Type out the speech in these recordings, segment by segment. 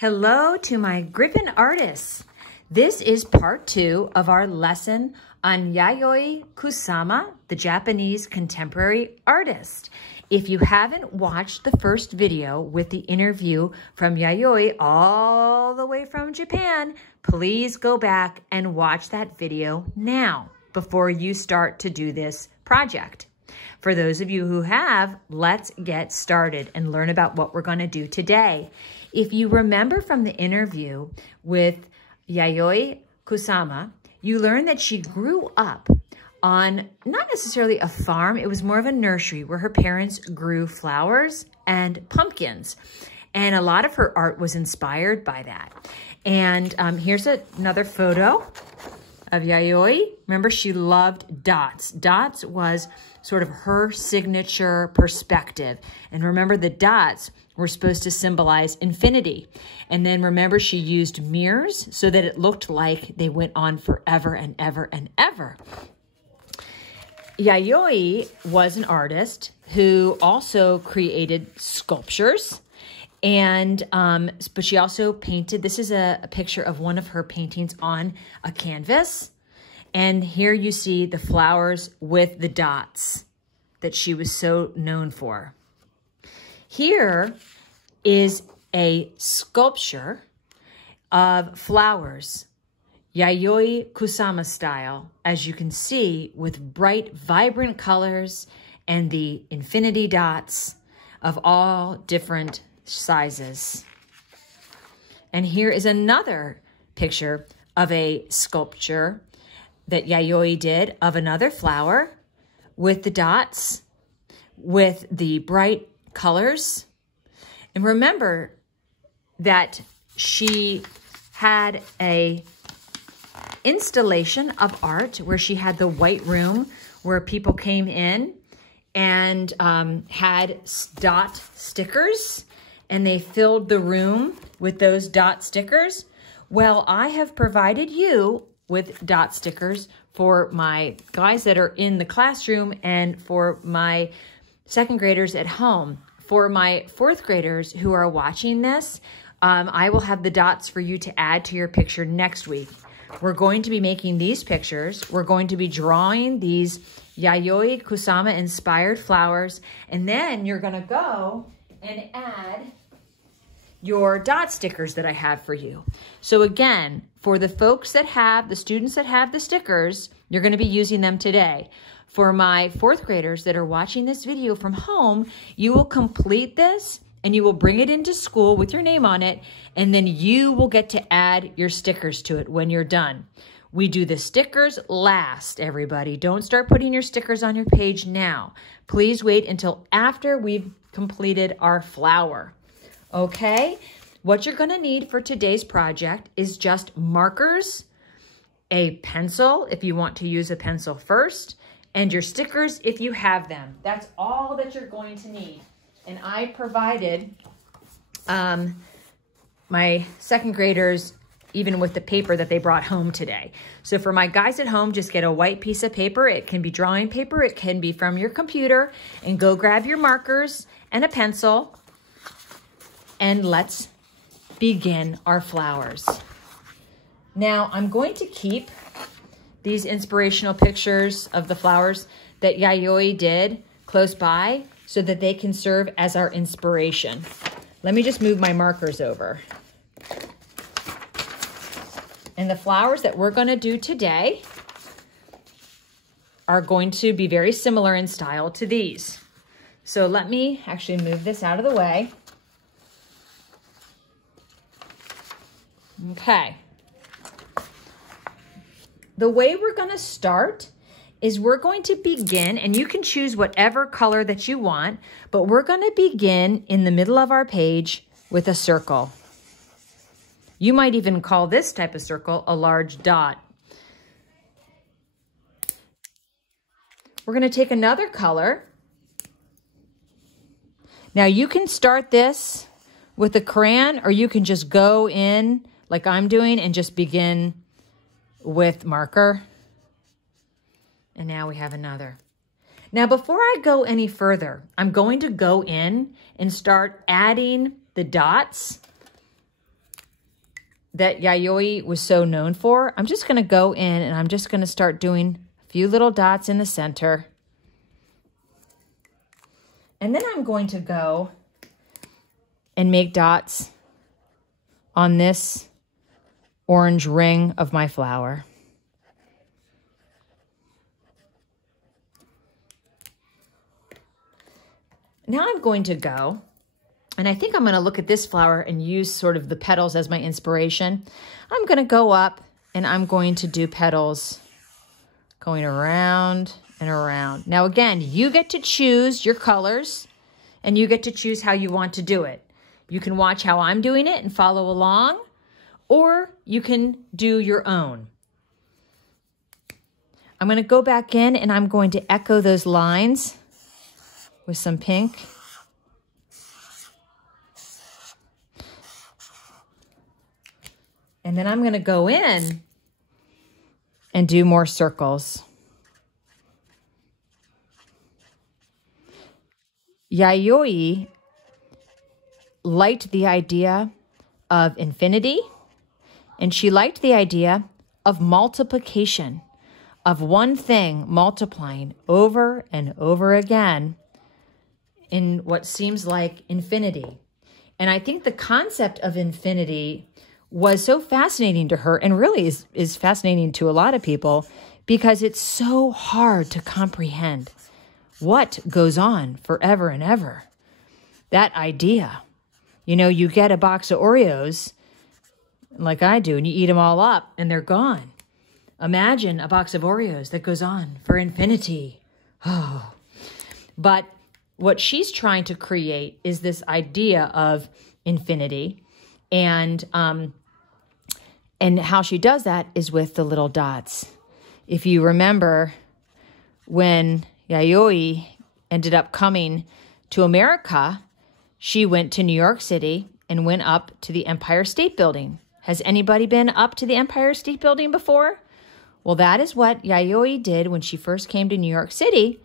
Hello to my Griffin artists. This is part 2 of our lesson on Yayoi Kusama, the Japanese contemporary artist. If you haven't watched the first video with the interview from Yayoi all the way from Japan, please go back and watch that video now before you start to do this project. For those of you who have, let's get started and learn about what we're going to do today. If you remember from the interview with Yayoi Kusama, you learned that she grew up on not necessarily a farm, it was more of a nursery where her parents grew flowers and pumpkins. And a lot of her art was inspired by that. And here's another photo of Yayoi. Remember, she loved dots. Dots was sort of her signature perspective. And remember, the dots were supposed to symbolize infinity. And then remember, she used mirrors so that it looked like they went on forever and ever and ever. Yayoi was an artist who also created sculptures. And, but she also painted, this is a picture of one of her paintings on a canvas. And here you see the flowers with the dots that she was so known for. Here is a sculpture of flowers, Yayoi Kusama style, as you can see, with bright, vibrant colors and the infinity dots of all different sizes. And here is another picture of a sculpture that Yayoi did of another flower with the dots, with the bright colors. And remember that she had a installation of art where she had the white room where people came in and had dot stickers, and they filled the room with those dot stickers. Well, I have provided you with dot stickers for my guys that are in the classroom and for my second graders at home. For my fourth graders who are watching this, I will have the dots for you to add to your picture next week. We're going to be making these pictures. We're going to be drawing these Yayoi Kusama inspired flowers, and then you're gonna go and add your dot stickers that I have for you. So again, for the folks that have, the students that have the stickers, you're gonna be using them today. For my fourth graders that are watching this video from home, you will complete this and you will bring it into school with your name on it, and then you will get to add your stickers to it when you're done. We do the stickers last, everybody. Don't start putting your stickers on your page now. Please wait until after we've completed our flower. Okay, what you're gonna need for today's project is just markers, a pencil if you want to use a pencil first, and your stickers if you have them. That's all that you're going to need. And I provided my second graders even with the paper that they brought home today. So for my guys at home, just get a white piece of paper. It can be drawing paper, it can be from your computer, and go grab your markers and a pencil. And let's begin our flowers. Now, I'm going to keep these inspirational pictures of the flowers that Yayoi did close by so that they can serve as our inspiration. Let me just move my markers over. And the flowers that we're gonna do today are going to be very similar in style to these. So let me actually move this out of the way. Okay. The way we're going to start is we're going to begin, and you can choose whatever color that you want, but we're going to begin in the middle of our page with a circle. You might even call this type of circle a large dot. We're going to take another color. Now you can start this with a crayon, or you can just go in like I'm doing and just begin with marker. And now we have another. Now, before I go any further, I'm going to go in and start adding the dots that Yayoi was so known for, I'm just going to go in and I'm just going to start doing a few little dots in the center. And then I'm going to go and make dots on this orange ring of my flower. Now I'm going to go, and I think I'm going to look at this flower and use sort of the petals as my inspiration. I'm going to go up and I'm going to do petals going around and around. Now again, you get to choose your colors and you get to choose how you want to do it. You can watch how I'm doing it and follow along, or you can do your own. I'm going to go back in and I'm going to echo those lines with some pink. And then I'm going to go in and do more circles. Yayoi liked the idea of infinity, and she liked the idea of multiplication, of one thing multiplying over and over again in what seems like infinity. And I think the concept of infinity was so fascinating to her, and really is fascinating to a lot of people, because it's so hard to comprehend what goes on forever and ever. That idea. You know, you get a box of Oreos, like I do, and you eat them all up, and they're gone. Imagine a box of Oreos that goes on for infinity. Oh. But what she's trying to create is this idea of infinity, and how she does that is with the little dots. If you remember, when Yayoi ended up coming to America, she went to New York City and went up to the Empire State Building. Has anybody been up to the Empire State Building before? Well, that is what Yayoi did when she first came to New York City,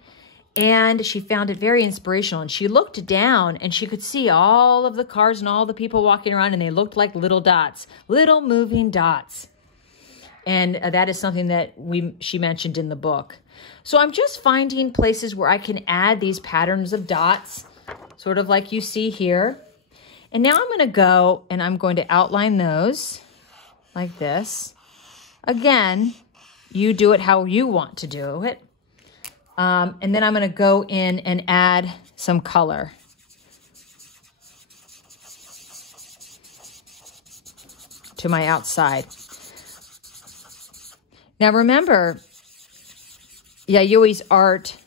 and she found it very inspirational. And she looked down and she could see all of the cars and all the people walking around, and they looked like little dots, little moving dots. And that is something that she mentioned in the book. So I'm just finding places where I can add these patterns of dots, sort of like you see here. And now I'm going to go and I'm going to outline those like this. Again, you do it how you want to do it. And then I'm going to go in and add some color. To my outside. Now remember, Yayoi's art,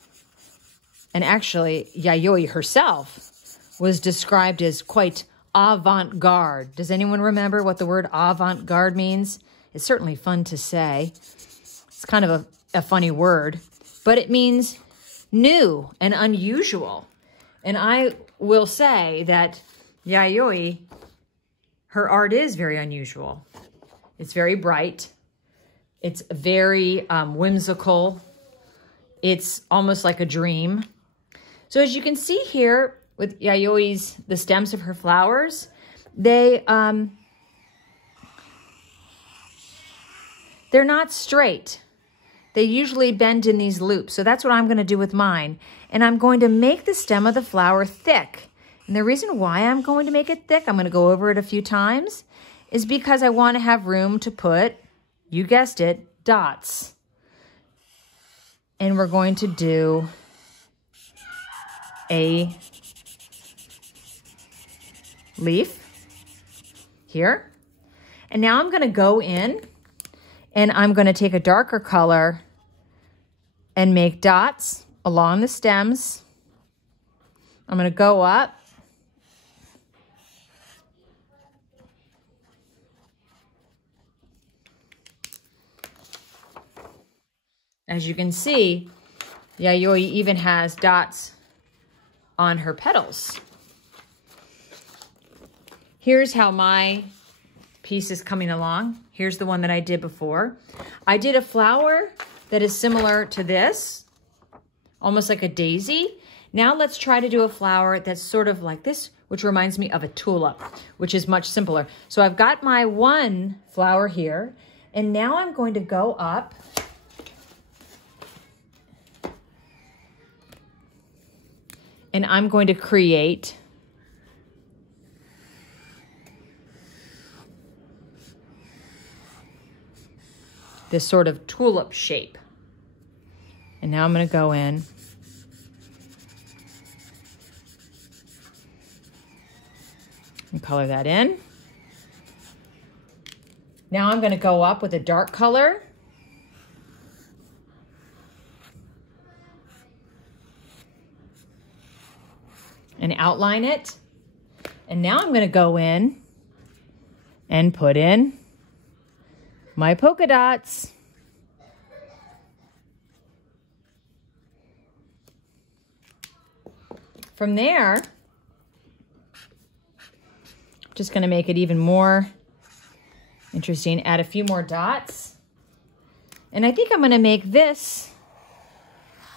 and actually Yayoi herself, was described as quite avant-garde. Does anyone remember what the word avant-garde means? It's certainly fun to say. It's kind of a funny word, but it means new and unusual. And I will say that Yayoi, her art is very unusual. It's very bright. It's very whimsical. It's almost like a dream. So as you can see here with Yayoi's, the stems of her flowers, they're not straight. They usually bend in these loops. So that's what I'm going to do with mine. And I'm going to make the stem of the flower thick. And the reason why I'm going to make it thick, I'm going to go over it a few times, is because I want to have room to put, you guessed it, dots. And we're going to do a leaf here. And now I'm going to go in and I'm going to take a darker color and make dots along the stems. I'm going to go up. As you can see, Yayoi even has dots on her petals. Here's how my piece is coming along. Here's the one that I did before. I did a flower that is similar to this, almost like a daisy. Now let's try to do a flower that's sort of like this which reminds me of a tulip, which is much simpler. So I've got my one flower here, and now I'm going to go up and I'm going to create this sort of tulip shape. And now I'm going to go in and color that in. Now I'm going to go up with a dark color and outline it. And now I'm going to go in and put in my polka dots. From there, just going to make it even more interesting, add a few more dots. And I think I'm going to make this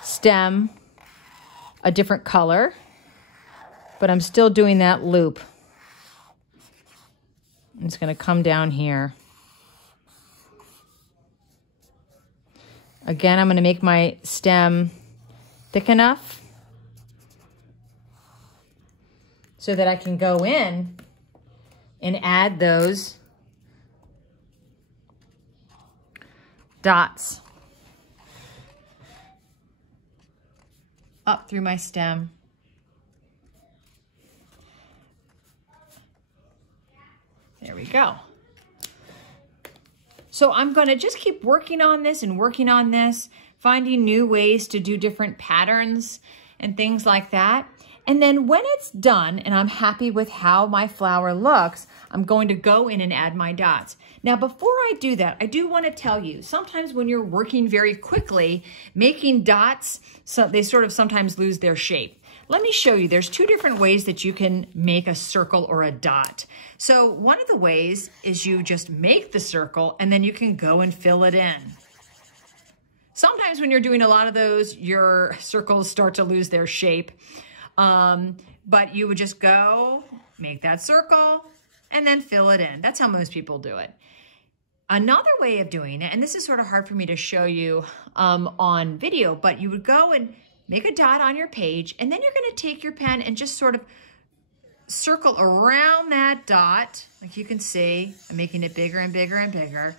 stem a different color, but I'm still doing that loop. It's going to come down here. Again, I'm going to make my stem thick enough so that I can go in and add those dots up through my stem. There we go. So I'm going to just keep working on this and working on this, finding new ways to do different patterns and things like that. And then when it's done and I'm happy with how my flower looks, I'm going to go in and add my dots. Now, before I do that, I do want to tell you, sometimes when you're working very quickly, making dots, so they sort of sometimes lose their shape. Let me show you. There's two different ways that you can make a circle or a dot. So one of the ways is you just make the circle and then you can go and fill it in. Sometimes when you're doing a lot of those, your circles start to lose their shape. But you would just go, make that circle, and then fill it in. That's how most people do it. Another way of doing it, and this is sort of hard for me to show you on video, but you would go and make a dot on your page, and then you're going to take your pen and just sort of circle around that dot. Like you can see, I'm making it bigger and bigger and bigger.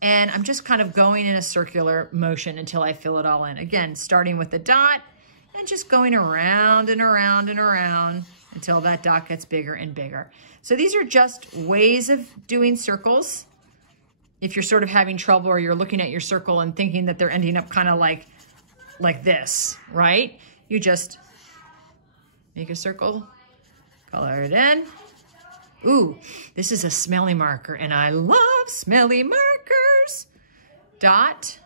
And I'm just kind of going in a circular motion until I fill it all in. Again, starting with the dot and just going around and around and around until that dot gets bigger and bigger. So these are just ways of doing circles. If you're sort of having trouble or you're looking at your circle and thinking that they're ending up kind of like this, right? You just make a circle, color it in. Ooh, this is a smelly marker, and I love smelly markers. Dot,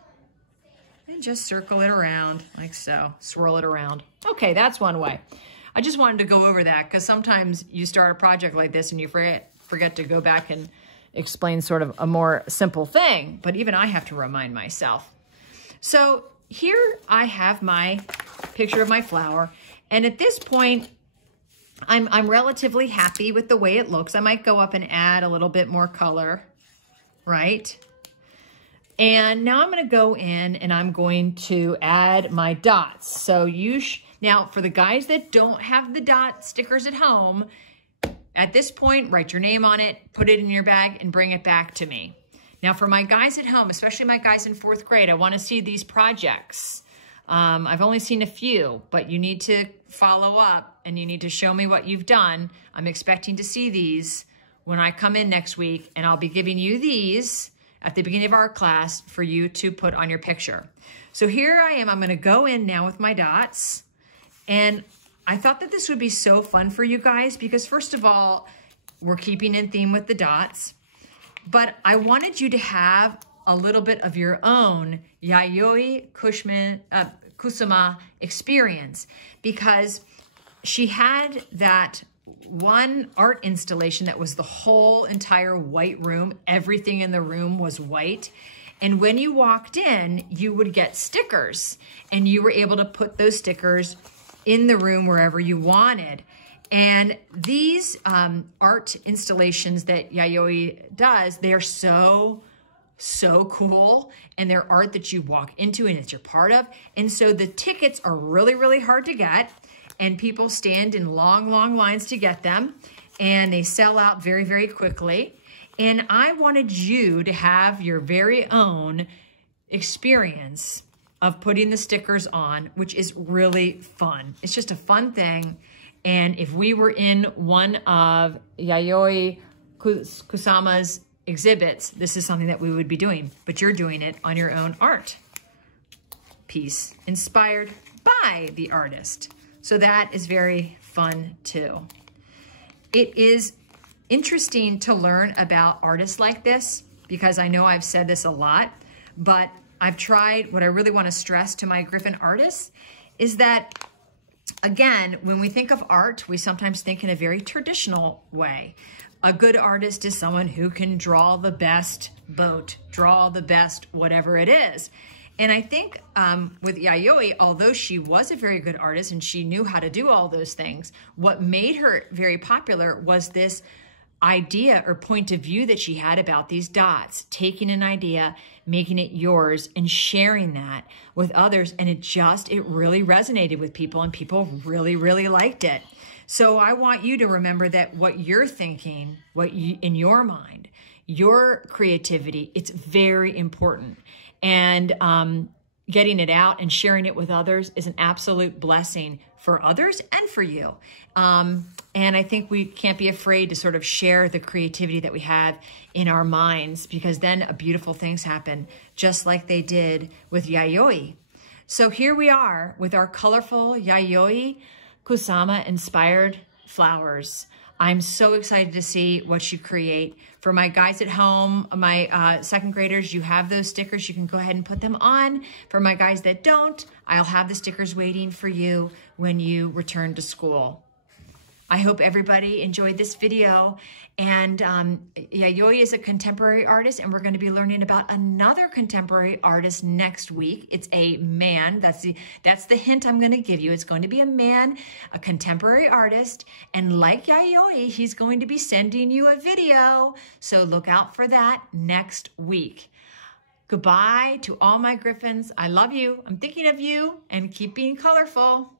and just circle it around like so. Swirl it around. Okay, that's one way. I just wanted to go over that because sometimes you start a project like this and you forget to go back and explain sort of a more simple thing, but even I have to remind myself. So here I have my picture of my flower, and at this point, I'm relatively happy with the way it looks. I might go up and add a little bit more color, right? And now I'm going to go in and I'm going to add my dots. So now for the guys that don't have the dot stickers at home, at this point, write your name on it, put it in your bag, and bring it back to me. Now for my guys at home, especially my guys in 4th grade, I want to see these projects. I've only seen a few, but you need to follow up and you need to show me what you've done. I'm expecting to see these when I come in next week, and I'll be giving you these at the beginning of our class for you to put on your picture. So here I am. I'm going to go in now with my dots, and I thought that this would be so fun for you guys because first of all, we're keeping in theme with the dots, but I wanted you to have a little bit of your own Yayoi Kusama experience, because she had that one art installation that was the whole entire white room. Everything in the room was white. And when you walked in, you would get stickers, and you were able to put those stickers in the room wherever you wanted. And these art installations that Yayoi does, they are so cool, and they're art that you walk into and that you're part of. And so the tickets are really, really hard to get, and people stand in long, long lines to get them, and they sell out very, very quickly. And I wanted you to have your very own experience of putting the stickers on, which is really fun. It's just a fun thing. And if we were in one of Yayoi Kusama's exhibits, this is something that we would be doing, but you're doing it on your own art piece inspired by the artist. So that is very fun too. It is interesting to learn about artists like this, because I know I've said this a lot, but I've tried. What I really want to stress to my Griffin artists is that, again, when we think of art, we sometimes think in a very traditional way. A good artist is someone who can draw the best boat, draw the best whatever it is. And I think with Yayoi, although she was a very good artist and she knew how to do all those things, what made her very popular was this idea or point of view that she had about these dots, taking an idea, making it yours, and sharing that with others. And it really resonated with people, and people really, really liked it. So I want you to remember that what you're thinking, in your mind, your creativity, it's very important. And getting it out and sharing it with others is an absolute blessing for others and for you. And I think we can't be afraid to sort of share the creativity that we have in our minds, because then beautiful things happen, just like they did with Yayoi. So here we are with our colorful Yayoi Kusama inspired flowers. I'm so excited to see what you create. For my guys at home, my second graders, you have those stickers. You can go ahead and put them on. For my guys that don't, I'll have the stickers waiting for you when you return to school. I hope everybody enjoyed this video. And Yayoi is a contemporary artist, and we're going to be learning about another contemporary artist next week. It's a man. That's the hint I'm going to give you. It's going to be a man, a contemporary artist. And like Yayoi, he's going to be sending you a video. So look out for that next week. Goodbye to all my Griffins. I love you. I'm thinking of you, and keep being colorful.